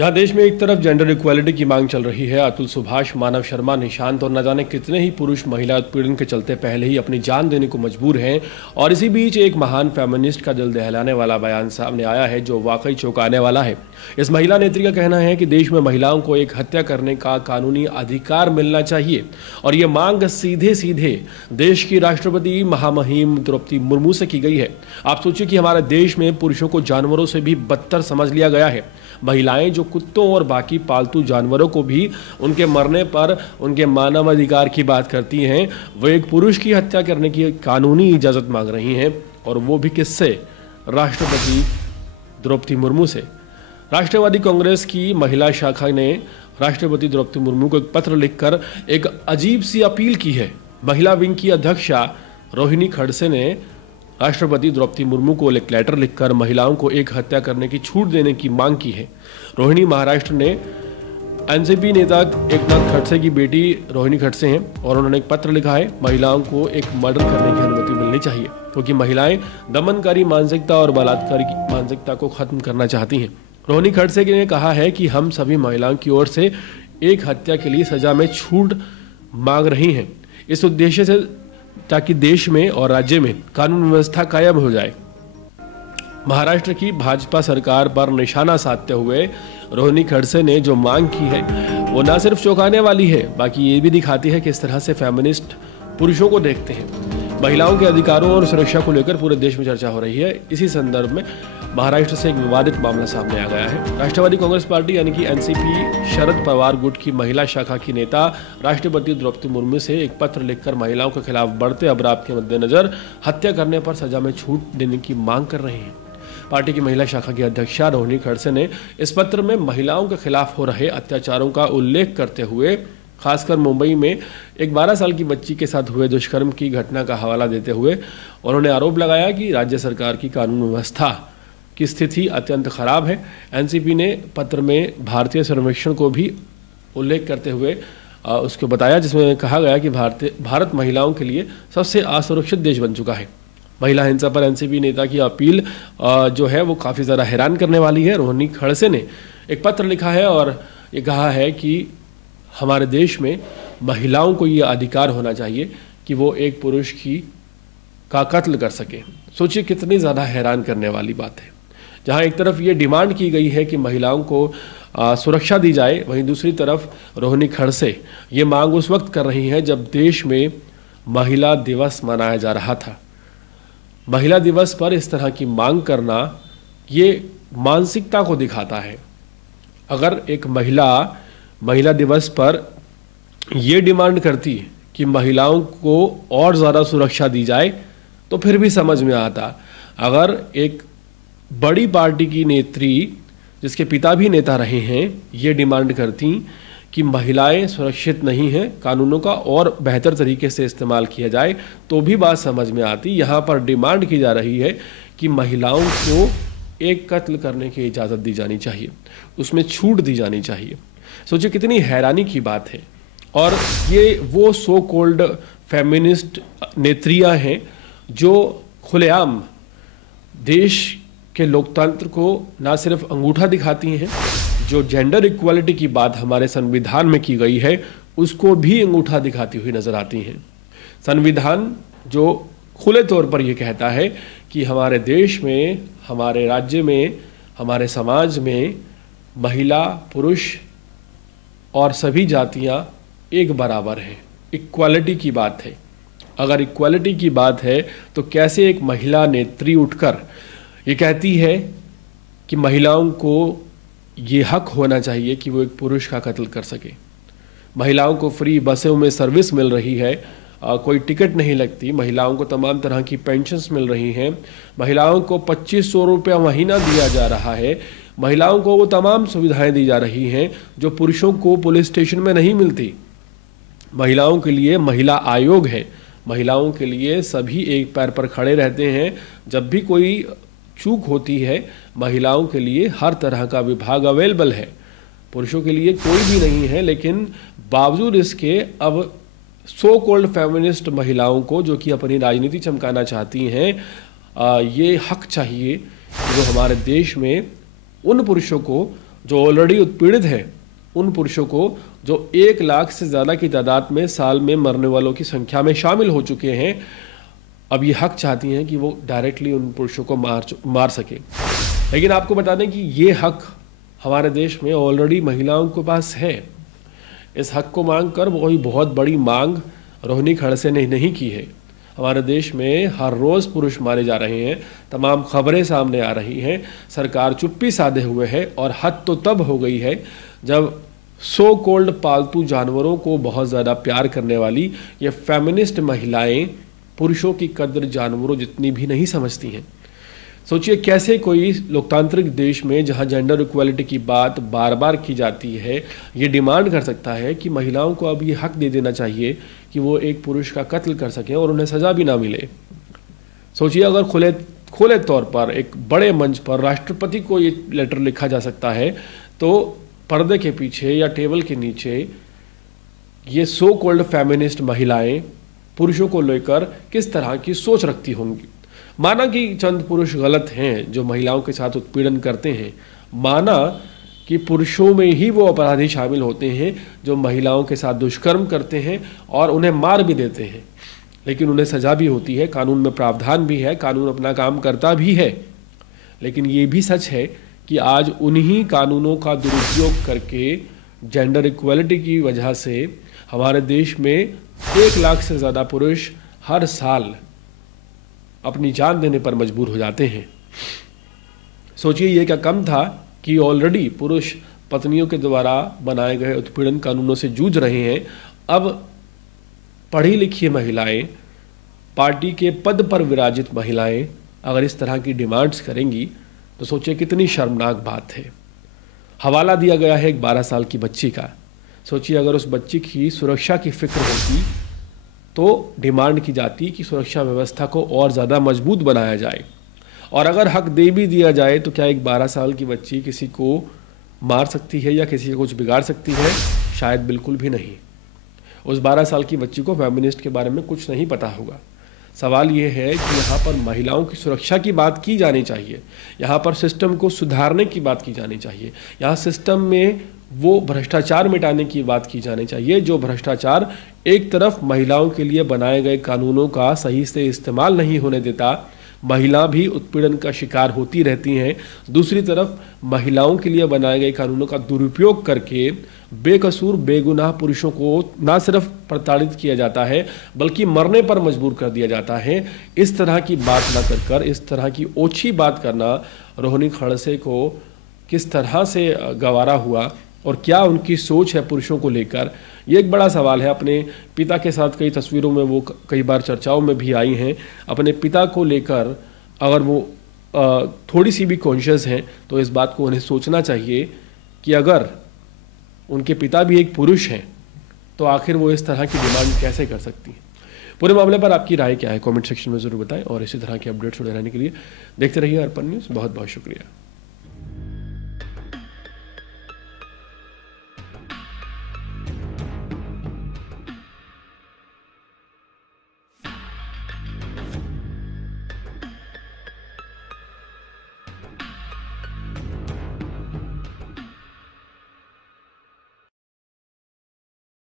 जहां देश में एक तरफ जेंडर इक्वालिटी की मांग चल रही है, अतुल सुभाष, मानव शर्मा, निशांत और न जाने कितने ही पुरुष महिला उत्पीड़न के चलते पहले ही अपनी जान देने को मजबूर हैं। और इसी बीच एक महान फेमिनिस्ट का दिल दहलाने वाला बयान सामने आया है जो वाकई चौंकाने वाला है। इस महिला नेत्री का कहना है कि देश में महिलाओं को एक हत्या करने का कानूनी अधिकार मिलना चाहिए और ये मांग सीधे सीधे देश की राष्ट्रपति महामहिम द्रौपदी मुर्मू से की गई है। आप सोचिए कि हमारे देश में पुरुषों को जानवरों से भी बदतर समझ लिया गया है। महिलाएं जो कुत्तों और बाकी पालतू जानवरों को भी उनके मरने पर उनके मानव अधिकार की बात करती हैं, वो एक पुरुष की हत्या करने की कानूनी इजाजत मांग रही हैं, और वो भी किससे? राष्ट्रपति द्रौपदी मुर्मू से। राष्ट्रवादी कांग्रेस की महिला शाखा ने राष्ट्रपति द्रौपदी मुर्मू को एक पत्र लिखकर एक अजीब सी अपील की है। महिला विंग की अध्यक्षा रोहिणी खड़से ने राष्ट्रपति द्रौपदी मुर्मू को एक लेटर लिखकर महिलाओं को एक हत्या करने की छूट देने की मांग की है। रोहिणी महाराष्ट्र ने एनसीपी नेता एकनाथ खड़से की बेटी रोहिणी खड़से हैं और उन्होंने एक पत्र लिखा है, महिलाओं को एक मर्डर करने की अनुमति मिलनी चाहिए क्योंकि महिलाएं दमनकारी मानसिकता और बलात्कारी की मानसिकता को खत्म करना चाहती हैं। रोहिणी खड़से ने कहा है कि हम सभी महिलाओं की ओर से एक हत्या के लिए सजा में छूट मांग रही हैं, इस उद्देश्य से ताकि देश में और राज्य में कानून व्यवस्था कायम हो जाए। महाराष्ट्र की भाजपा सरकार पर निशाना साधते हुए रोहिणी खड़से ने जो मांग की है वो न सिर्फ चौंकाने वाली है, बाकी ये भी दिखाती है कि किस तरह से फेमिनिस्ट पुरुषों को देखते हैं। महिलाओं के अधिकारों और सुरक्षा को लेकर पूरे देश में चर्चा हो रही है। इसी संदर्भ में महाराष्ट्र से एक विवादित मामला सामने आ गया है। राष्ट्रवादी कांग्रेस पार्टी यानी कि एनसीपी शरद पवार गुट की महिला शाखा की नेता राष्ट्रपति द्रौपदी मुर्मू से एक पत्र लिखकर महिलाओं के खिलाफ बढ़ते अपराध के मद्देनजर हत्या करने पर सजा में छूट देने की मांग कर रहे हैं। पार्टी की महिला शाखा की अध्यक्षा रोहिणी खड़से ने इस पत्र में महिलाओं के खिलाफ हो रहे अत्याचारों का उल्लेख करते हुए खासकर मुंबई में एक 12 साल की बच्ची के साथ हुए दुष्कर्म की घटना का हवाला देते हुए उन्होंने आरोप लगाया कि राज्य सरकार की कानून व्यवस्था की स्थिति अत्यंत खराब है। एनसीपी ने पत्र में भारतीय सर्वेक्षण को भी उल्लेख करते हुए उसको बताया, जिसमें कहा गया कि भारत महिलाओं के लिए सबसे असुरक्षित देश बन चुका है। महिला हिंसा पर एनसीपी नेता की अपील जो है वो काफ़ी ज़्यादा हैरान करने वाली है। रोहिणी खड़से ने एक पत्र लिखा है और ये कहा है कि हमारे देश में महिलाओं को ये अधिकार होना चाहिए कि वो एक पुरुष का कत्ल कर सके। सोचिए कितनी ज़्यादा हैरान करने वाली बात है। जहाँ एक तरफ ये डिमांड की गई है कि महिलाओं को सुरक्षा दी जाए, वहीं दूसरी तरफ रोहिणी खड़से ये मांग उस वक्त कर रही है जब देश में महिला दिवस मनाया जा रहा था। महिला दिवस पर इस तरह की मांग करना ये मानसिकता को दिखाता है। अगर एक महिला दिवस पर यह डिमांड करती है कि महिलाओं को और ज़्यादा सुरक्षा दी जाए तो फिर भी समझ में आता। अगर एक बड़ी पार्टी की नेत्री जिसके पिता भी नेता रहे हैं ये डिमांड करती कि महिलाएं सुरक्षित नहीं हैं, कानूनों का और बेहतर तरीके से इस्तेमाल किया जाए तो भी बात समझ में आती। यहाँ पर डिमांड की जा रही है कि महिलाओं को एक कत्ल करने की इजाज़त दी जानी चाहिए, उसमें छूट दी जानी चाहिए। सोचिए कितनी हैरानी की बात है। और ये वो सो कॉल्ड फेमिनिस्ट नेत्रियां हैं जो खुलेआम देश के लोकतंत्र को ना सिर्फ अंगूठा दिखाती हैं, जो जेंडर इक्वालिटी की बात हमारे संविधान में की गई है उसको भी अंगूठा दिखाती हुई नजर आती हैं। संविधान जो खुले तौर पर यह कहता है कि हमारे देश में, हमारे राज्य में, हमारे समाज में महिला, पुरुष और सभी जातियां एक बराबर हैं। इक्वालिटी की बात है। अगर इक्वालिटी की बात है तो कैसे एक महिला नेत्री उठकर ये कहती है कि महिलाओं को ये हक होना चाहिए कि वो एक पुरुष का कत्ल कर सके। महिलाओं को फ्री बसों में सर्विस मिल रही है, कोई टिकट नहीं लगती, महिलाओं को तमाम तरह की पेंशन्स मिल रही हैं, महिलाओं को 2500 रुपया महीना दिया जा रहा है, महिलाओं को वो तमाम सुविधाएं दी जा रही हैं जो पुरुषों को पुलिस स्टेशन में नहीं मिलती। महिलाओं के लिए महिला आयोग है, महिलाओं के लिए सभी एक पैर पर खड़े रहते हैं। जब भी कोई चूक होती है महिलाओं के लिए हर तरह का विभाग अवेलेबल है, पुरुषों के लिए कोई भी नहीं है। लेकिन बावजूद इसके अब सो कॉल्ड फेमिनिस्ट महिलाओं को जो कि अपनी राजनीति चमकाना चाहती हैं ये हक चाहिए कि वो हमारे देश में उन पुरुषों को जो ऑलरेडी उत्पीड़ित हैं उन पुरुषों को जो 1 लाख से ज़्यादा की तादाद में साल में मरने वालों की संख्या में शामिल हो चुके हैं, अब ये हक चाहती हैं कि वो डायरेक्टली उन पुरुषों को मार सके। लेकिन आपको बता दें कि ये हक हमारे देश में ऑलरेडी महिलाओं के पास है। इस हक को मांग कर कोई बहुत बड़ी मांग रोहिणी खड़से ने नहीं की है। हमारे देश में हर रोज़ पुरुष मारे जा रहे हैं, तमाम खबरें सामने आ रही हैं, सरकार चुप्पी साधे हुए है और हद तो तब हो गई है जब सो कॉल्ड पालतू जानवरों को बहुत ज़्यादा प्यार करने वाली ये फेमिनिस्ट महिलाएं पुरुषों की कद्र जानवरों जितनी भी नहीं समझती हैं। सोचिए कैसे कोई लोकतांत्रिक देश में जहां जेंडर इक्वालिटी की बात बार बार की जाती है ये डिमांड कर सकता है कि महिलाओं को अब ये हक दे देना चाहिए कि वो एक पुरुष का कत्ल कर सकें और उन्हें सज़ा भी ना मिले। सोचिए अगर खुले तौर पर एक बड़े मंच पर राष्ट्रपति को ये लेटर लिखा जा सकता है तो पर्दे के पीछे या टेबल के नीचे ये सो कॉल्ड फेमिनिस्ट महिलाएं पुरुषों को लेकर किस तरह की सोच रखती होंगी। माना कि चंद पुरुष गलत हैं जो महिलाओं के साथ उत्पीड़न करते हैं, माना कि पुरुषों में ही वो अपराधी शामिल होते हैं जो महिलाओं के साथ दुष्कर्म करते हैं और उन्हें मार भी देते हैं, लेकिन उन्हें सज़ा भी होती है, कानून में प्रावधान भी है, कानून अपना काम करता भी है। लेकिन ये भी सच है कि आज उन्हीं कानूनों का दुरुपयोग करके जेंडर इक्वालिटी की वजह से हमारे देश में 1 लाख से ज़्यादा पुरुष हर साल अपनी जान देने पर मजबूर हो जाते हैं। सोचिए ये क्या कम था कि ऑलरेडी पुरुष पत्नियों के द्वारा बनाए गए उत्पीड़न कानूनों से जूझ रहे हैं, अब पढ़ी लिखी महिलाएं, पार्टी के पद पर विराजित महिलाएं अगर इस तरह की डिमांड्स करेंगी तो सोचिए कितनी शर्मनाक बात है। हवाला दिया गया है एक 12 साल की बच्ची का। सोचिए अगर उस बच्ची की सुरक्षा की फिक्र होती तो डिमांड की जाती कि सुरक्षा व्यवस्था को और ज़्यादा मजबूत बनाया जाए, और अगर हक दे भी दिया जाए तो क्या एक 12 साल की बच्ची किसी को मार सकती है या किसी को कुछ बिगाड़ सकती है? शायद बिल्कुल भी नहीं। उस 12 साल की बच्ची को फेमिनिस्ट के बारे में कुछ नहीं पता होगा। सवाल ये है कि यहाँ पर महिलाओं की सुरक्षा की बात की जानी चाहिए, यहाँ पर सिस्टम को सुधारने की बात की जानी चाहिए, यहाँ सिस्टम में वो भ्रष्टाचार मिटाने की बात की जानी चाहिए जो भ्रष्टाचार एक तरफ महिलाओं के लिए बनाए गए कानूनों का सही से इस्तेमाल नहीं होने देता, महिला भी उत्पीड़न का शिकार होती रहती हैं, दूसरी तरफ महिलाओं के लिए बनाए गए कानूनों का दुरुपयोग करके बेकसूर बेगुनाह पुरुषों को ना सिर्फ प्रताड़ित किया जाता है बल्कि मरने पर मजबूर कर दिया जाता है। इस तरह की बात ना कर इस तरह की ओछी बात करना रोहिणी खड़से को किस तरह से गंवारा हुआ और क्या उनकी सोच है पुरुषों को लेकर, ये एक बड़ा सवाल है। अपने पिता के साथ कई तस्वीरों में वो कई बार चर्चाओं में भी आई हैं। अपने पिता को लेकर अगर वो थोड़ी सी भी कॉन्शियस हैं तो इस बात को उन्हें सोचना चाहिए कि अगर उनके पिता भी एक पुरुष हैं तो आखिर वो इस तरह की डिमांड कैसे कर सकती हैं। पूरे मामले पर आपकी राय क्या है कमेंट सेक्शन में ज़रूर बताएं और इसी तरह के अपडेट्स जुड़े रहने के लिए देखते रहिए अर्पण न्यूज़। बहुत बहुत शुक्रिया।